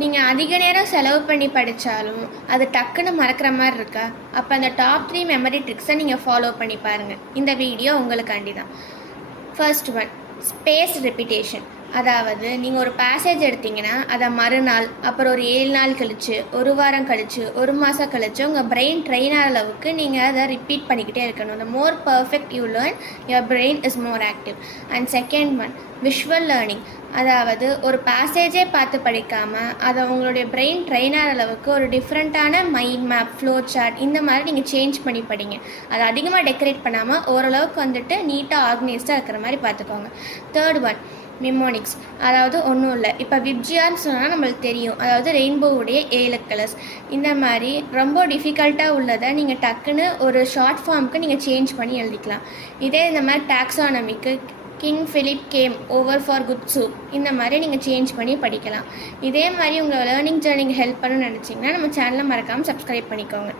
நீங்கள் அதிக நேரம் செலவு பண்ணி படித்தாலும் அது டக்குன்னு மறக்கிற மாதிரி இருக்கா? அப்போ அந்த டாப் 3 மெமரி ட்ரிக்ஸை நீங்கள் ஃபாலோ பண்ணி பாருங்கள். இந்த வீடியோ உங்களுக்காண்டி தான். First one, space repetition. அதாவது நீங்கள் ஒரு பேசேஜ் எடுத்தீங்கன்னா அதை மறுநாள், அப்புறம் ஒரு 7 நாள் கழித்து, ஒரு வாரம் கழித்து, ஒரு மாதம் கழித்து உங்கள் பிரெயின் ட்ரெயின் ஆகிற அளவுக்கு நீங்கள் அதை ரிப்பீட் பண்ணிக்கிட்டே இருக்கணும். the more perfect you learn, your brain is more active. And second one, visual learning. அதாவது ஒரு பேசேஜே பார்த்து படிக்காமல் அதை உங்களுடைய பிரெயின் ட்ரெயின் ஆகிற அளவுக்கு ஒரு டிஃப்ரெண்ட்டான மைண்ட் மேப், ஃப்ளோ சார்ட் இந்த மாதிரி நீங்கள் சேஞ்ச் பண்ணி படிங்க. அதை அதிகமாக டெக்கரேட் பண்ணாமல் ஓரளவுக்கு வந்துட்டு நீட்டாக ஆர்கனைஸ்டாக இருக்கிற மாதிரி பார்த்துக்கோங்க. Third one, mnemonics. அதாவது ஒன்றும் இல்லை, இப்போ விப்ஜியான்னு சொன்னால் நம்மளுக்கு தெரியும், அதாவது ரெயின்போவுடைய 7 கலர்ஸ். இந்த மாதிரி ரொம்ப டிஃபிகல்ட்டாக உள்ளதை நீங்கள் டக்குன்னு ஒரு ஷார்ட் ஃபார்முக்கு நீங்கள் சேஞ்ச் பண்ணி எழுதிக்கலாம். இதே இந்த மாதிரி டாக்ஸானமிக்கு king Philip came over for good soup இந்த மாதிரி நீங்கள் சேஞ்ச் பண்ணி படிக்கலாம். இதே மாதிரி உங்கள் லேர்னிங் ஜேர்னிங் ஹெல்ப் பண்ணணும்னு நினச்சிங்கன்னா நம்ம சேனலை மறக்காமல் சப்ஸ்கிரைப் பண்ணிக்கோங்க.